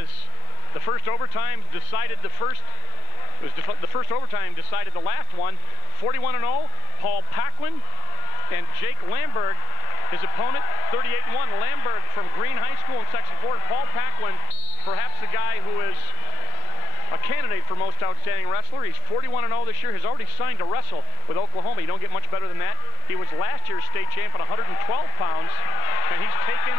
as the first overtime decided the first. It was the first overtime decided the last one. 41-0. Paul Paquin and Jake Lamberg, his opponent, 38-1. Lamberg from Green High School in Section 4. And Paul Paquin, perhaps the guy who is a candidate for most outstanding wrestler. He's 41-0 this year. Has already signed to wrestle with Oklahoma. You don't get much better than that. He was last year's state champ at 112 pounds, and he's taken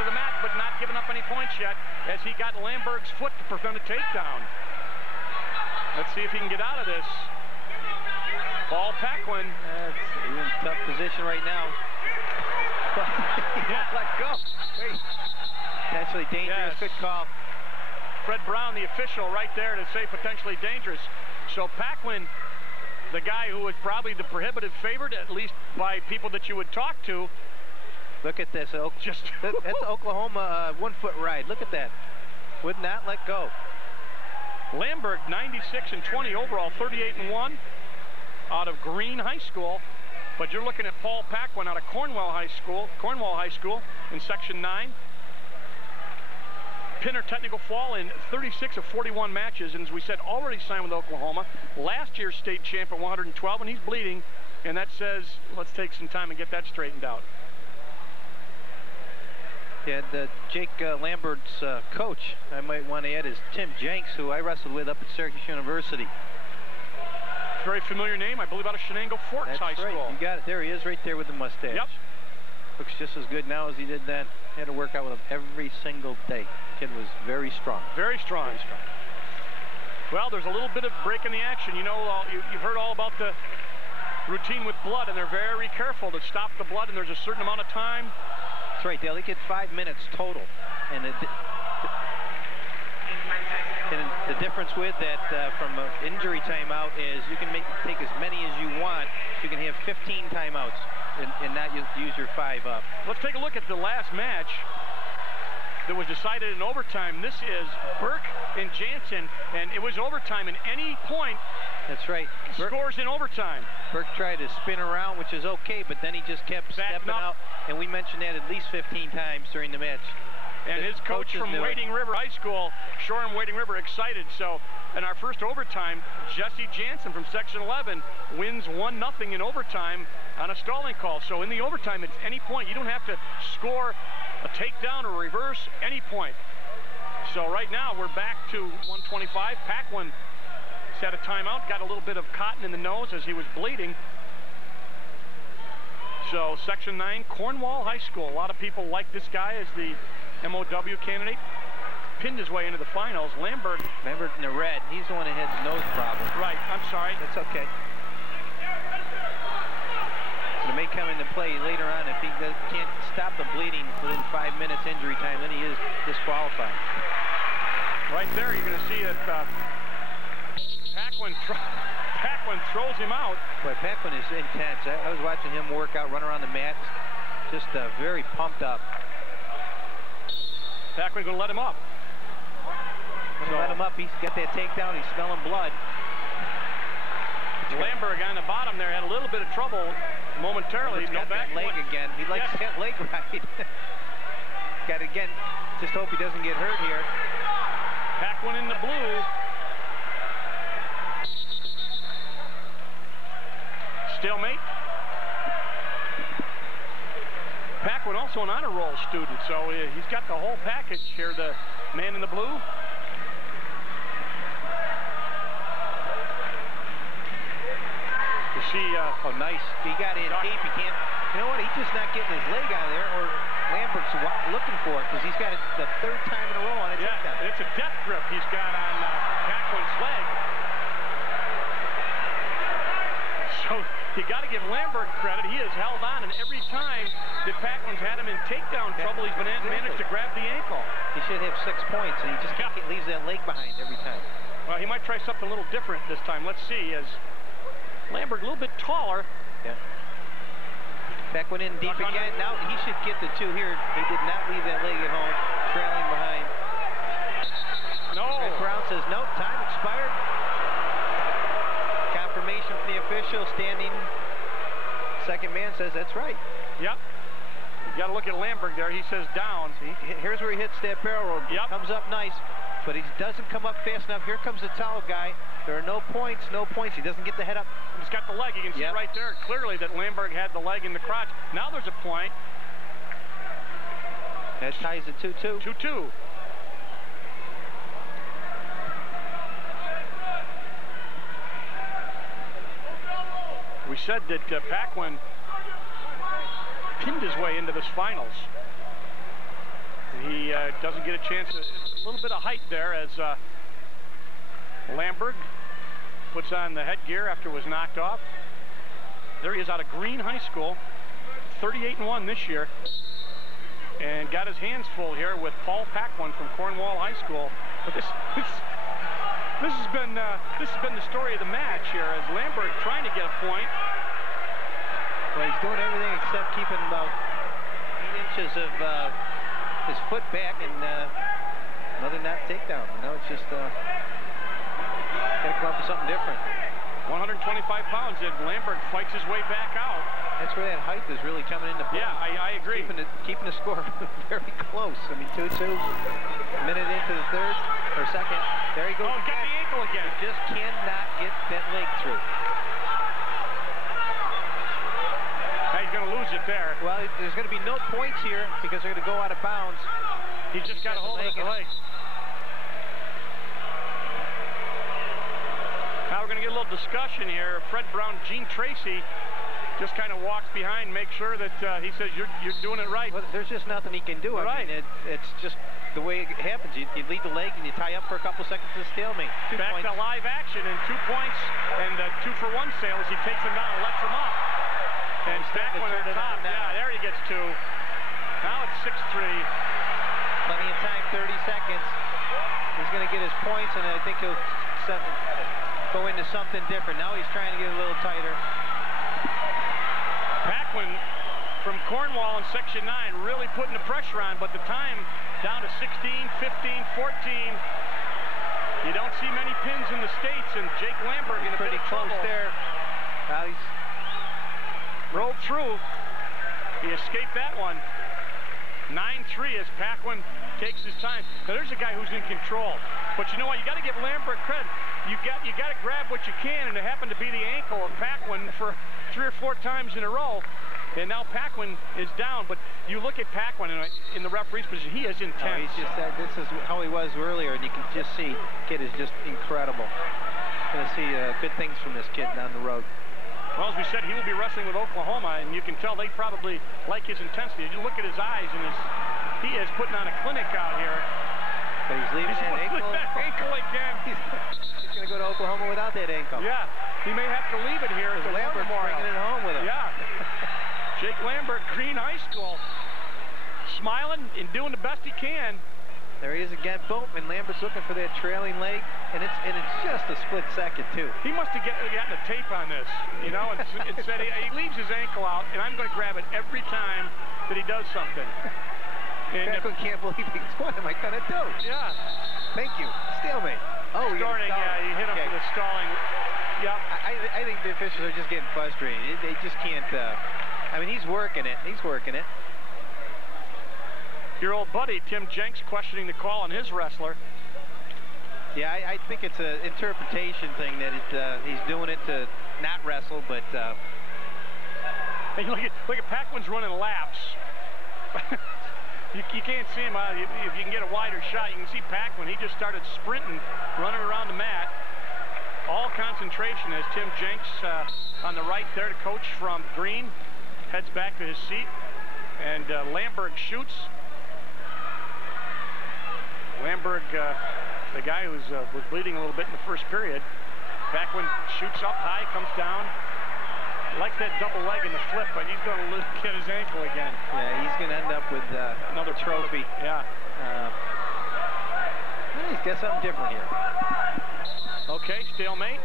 to the mat but not given up any points yet as he got Lamberg's foot to prevent a takedown. Let's see if he can get out of this. Paul Paquin. That's in a tough position right now. Yeah. Let go. Wait. Potentially dangerous. Yes. Good call. Fred Brown, the official, right there to say potentially dangerous. So Paquin, the guy who was probably the prohibitive favorite, at least by people that you would talk to. Look at this. That's Oklahoma 1-foot ride. Look at that. Would not let go. Lamberg, 96-20 overall, 38-1 out of Green High School. But you're looking at Paul Paquin out of Cornwall High School in Section 9. Pinner technical fall in 36 of 41 matches, and as we said, already signed with Oklahoma. Last year's state champ at 112, and he's bleeding, and that says let's take some time and get that straightened out. Yeah, Jake Lambert's coach, I might want to add, is Tim Jenks, who I wrestled with up at Syracuse University. Very familiar name, I believe, out of Shenango Forks High School. You got it. There he is, right there with the mustache. Yep. Looks just as good now as he did then. He had to work out with him every single day. Kid was very strong. Very strong. Very strong. Well, there's a little bit of break in the action. You know, you've heard all about the routine with blood, and they're very careful to stop the blood, and there's a certain amount of time. That's right, Dale. They get 5 minutes total. And the difference with that from an injury timeout is you can take as many as you want. You can have 15 timeouts and not use your 5 up. Let's take a look at the last match that was decided in overtime. This is Burke and Jansen, and it was overtime, and any point that's right. Scores in overtime. Burke tried to spin around, which is okay, but then he just kept stepping out, and we mentioned that at least 15 times during the match. And his coach from Wading River High School, Shoreham Wading River, excited. So in our first overtime, Jesse Jansen from Section 11 wins 1-0 in overtime on a stalling call. So in the overtime, it's any point. You don't have to score a takedown or reverse, any point. So right now, we're back to 125. Paquin set a timeout, got a little bit of cotton in the nose as he was bleeding. So Section 9, Cornwall High School. A lot of people like this guy as the MOW candidate. Pinned his way into the finals. Lamberg in the red. He's the one that had the nose problem. Right, I'm sorry. That's okay. It may come into play later on if he can't stop the bleeding within 5 minutes injury time, then he is disqualified. Right there, you're going to see that Paquin throws him out. Boy, Paquin is intense. I was watching him work out, run around the mat. Just very pumped up. Paquin going to let him up. Let him up. He's got that takedown. He's smelling blood. Lamberg on the bottom there had a little bit of trouble momentarily. No back leg again. He likes that leg right. Got it again. Just hope he doesn't get hurt here. Paquin in the blue. Stalemate. Paquin also an honor roll student, so he's got the whole package here, the man in the blue. You see, oh, nice. He got in deep. He can't, you know what? He's just not getting his leg out of there, or Lambert's looking for it, because he's got it the 3rd time in a row on it. Yeah, it's a death grip he's got on Paquin's leg. So you got to give Lamberg credit. He has held on, and every time that Paquin's had him in takedown trouble, he's been managed to grab the ankle. He should have 6 points, and he just leaves that leg behind every time. Well, he might try something a little different this time. Let's see. As Lamberg a little bit taller. Yeah. Paquin in deep again. Now he should get the 2 here. He did not leave that leg at home, trailing behind. No. Fred Brown says no. Time expired. Confirmation from the official standing. Second man says that's right. Yep. You got to look at Lamberg there. He says down. See, here's where he hits that barrel roll. Yep. Comes up nice, but he doesn't come up fast enough. Here comes the towel guy. There are no points, no points. He doesn't get the head up. He's got the leg. You can see right there clearly that Lamberg had the leg in the crotch. Now there's a point. That ties it 2-2. 2-2. We said that Paquin pinned his way into this finals. He doesn't get a chance. A little bit of height there as Lamberg puts on the headgear after it was knocked off. There he is out of Green High School, 38-1 this year, and got his hands full here with Paul Paquin from Cornwall High School. But this has been the story of the match here, as Lamberg trying to get a point. Well, he's doing everything except keeping about 8 inches of his foot back, and another not takedown. You know, it's just got to come up with something different. 125 pounds, and Lamberg fights his way back out. That's where that height is really coming into play. Yeah, I agree. Keeping the score very close. I mean, 2-2. Minute into the third or second. There he goes. Oh, got the ankle again. He just cannot get that leg through. Now he's going to lose it there. Well, there's going to be no points here because they're going to go out of bounds. He's just got to hold his leg. Now we're going to get a little discussion here. Fred Brown, Gene Tracy just kind of walks behind, make sure that he says you're doing it right. Well, there's just nothing he can do. Right. I mean, it's just the way it happens. You lead the leg and you tie up for a couple seconds to stalemate. 2 Back points. to live action and 2 points and 2-for-1 sale as he takes him down and lets him up. And Paquin on top. Yeah, there he gets 2. Now it's 6-3. Plenty of time, 30 seconds. He's going to get his points, and I think he'll go into something different. Now he's trying to get a little tighter. Paquin from Cornwall in Section 9 really putting the pressure on, but the time down to 16, 15, 14. You don't see many pins in the States, and Jake Lamberg in a pretty close there. Well, he's rolled through. He escaped that one. 9-3 as Paquin takes his time. Now there's a guy who's in control. But you know what? You got to give Lamberg credit. You got to grab what you can, and it happened to be the ankle of Paquin for 3 or 4 times in a row. And now Paquin is down. But you look at Paquin in the referee's position. He is intense. No, he's just this is how he was earlier, and you can just see kid is just incredible. Going to see good things from this kid down the road. Well, as we said, he will be wrestling with Oklahoma, and you can tell they probably like his intensity. You look at his eyes, and he is putting on a clinic out here. But he's leaving that ankle. That ankle again. He's going to go to Oklahoma without that ankle. Yeah, he may have to leave it here at the Lamberg bringing it home with him. Yeah. Jake Lamberg, Green High School, smiling and doing the best he can. There he is again. Boom, and Lambert's looking for that trailing leg, and it's just a split second too. He must have gotten a tape on this, you know, and said he leaves his ankle out, and I'm going to grab it every time that he does something. And Paquin can't believe it. What am I going to do? Yeah. Thank you. Stalemate. Oh, starting. Yeah, he hit him for the stalling. Yeah. I think the officials are just getting frustrated. They just can't. I mean, he's working it. He's working it. Your old buddy, Tim Jenks, questioning the call on his wrestler. Yeah, I think it's an interpretation thing that he's doing it to not wrestle, but... And look at Paquin's running laps. you can't see him. If you can get a wider shot, you can see Paquin. He just started sprinting, running around the mat. All concentration as Tim Jenks on the right there, the coach from Green, heads back to his seat. And Lamberg shoots. Lamberg, the guy who was bleeding a little bit in the first period. Paquin shoots up high, comes down. Likes that double leg in the flip, but he's going to get his ankle again. Yeah, he's going to end up with another trophy. Yeah. He's got something different here. Okay, stalemate.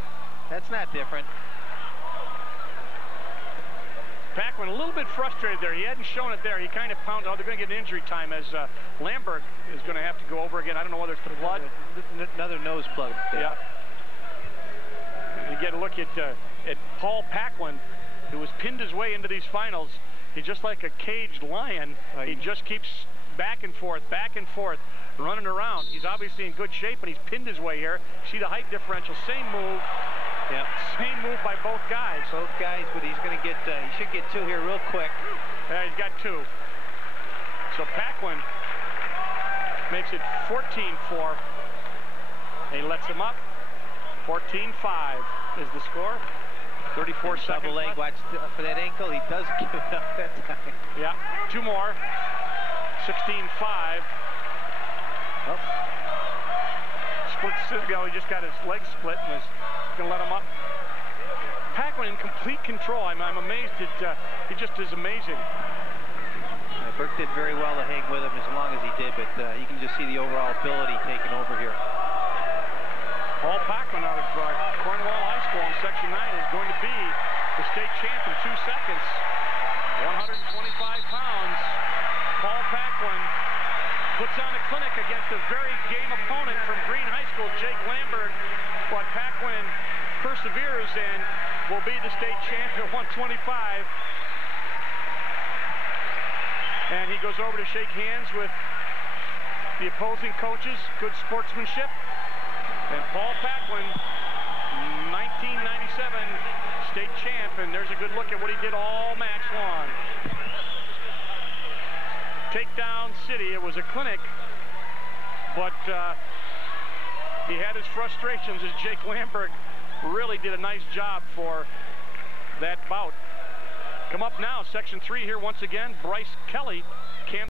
That's not different. Paquin a little bit frustrated there. He hadn't shown it there. He kind of pounded. Oh, they're going to get an injury time as Lamberg is going to have to go over again. I don't know whether it's the blood. Another nose plug. Yeah. You get a look at Paul Paquin, who has pinned his way into these finals. He's just like a caged lion. He just keeps back and forth, running around. He's obviously in good shape, and he's pinned his way here. See the height differential. Same move. Yep. Same move by both guys. Both guys, but he's going to get, he should get 2 here real quick. Yeah, he's got 2. So Paquin makes it 14-4. He lets him up. 14-5 is the score. 34 seconds. Double leg, watch for that ankle. He does give it up that time. Yeah, 2 more. 16-5. Oh. Split, he just got his leg split and is going to let him up. Paquin in complete control. I'm amazed at, he just is amazing. Burke did very well to hang with him as long as he did, but you can just see the overall ability taking over here. Paul Paquin out of Cornwall High School in Section 9 is going to be the state champ in 2 seconds. 125 pounds. Paul Paquin puts on a clinic against a very game opponent from Green High School, Jake Lamberg. But Paquin perseveres and will be the state champ at 125. And he goes over to shake hands with the opposing coaches. Good sportsmanship. And Paul Paquin, 1997 state champ, and there's a good look at what he did all match long. Takedown City. It was a clinic, but he had his frustrations as Jake Lamberg really did a nice job for that bout. Come up now, Section 3 here once again, Bryce Kelly.